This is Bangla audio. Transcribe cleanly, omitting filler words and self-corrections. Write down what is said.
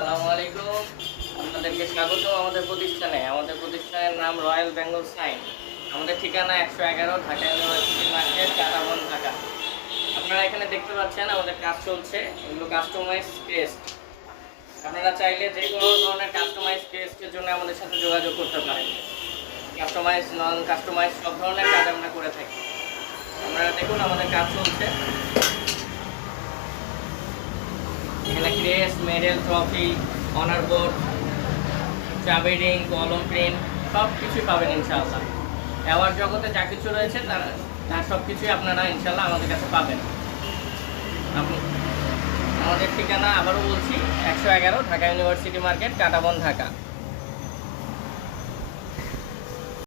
আসসালামু আলাইকুম। আপনাদেরকে স্বাগত আমাদের প্রতিষ্ঠানে। আমাদের প্রতিষ্ঠানের নাম রয়্যাল বেঙ্গল সাইন। আমাদের ঠিকানা ১১১ ঢাকা ইউনিভার্সিটি মার্কেট, কাঁটাবন, ঢাকা। আপনারা এখানে দেখতে পাচ্ছেন আমাদের কাজ চলছে। এগুলো কাস্টমাইজ ক্রেস্ট। আপনারা চাইলে যে কোনো ধরনের কাস্টমাইজ ক্রেস্টের জন্য আমাদের সাথে যোগাযোগ করতে পারেন। কাস্টমাইজ, নন কাস্টমাইজ সব ধরনের কাজ আমরা করে থাকি। আপনারা দেখুন আমাদের কাজ চলছে। এখানে crest, medal, trophy, honour board, চাবি রিং, কলম প্রিন্ট সব কিছুই পাবেন ইনশাআল্লাহ। অ্যাওয়ার্ড জগতে যা কিছু রয়েছে তার সব কিছুই আপনারা ইনশাআল্লাহ আমাদের কাছে পাবেন। আমাদের ঠিকানা আবারও বলছি ১১১ ঢাকা ইউনিভার্সিটি মার্কেট, কাঁটাবন, ঢাকা।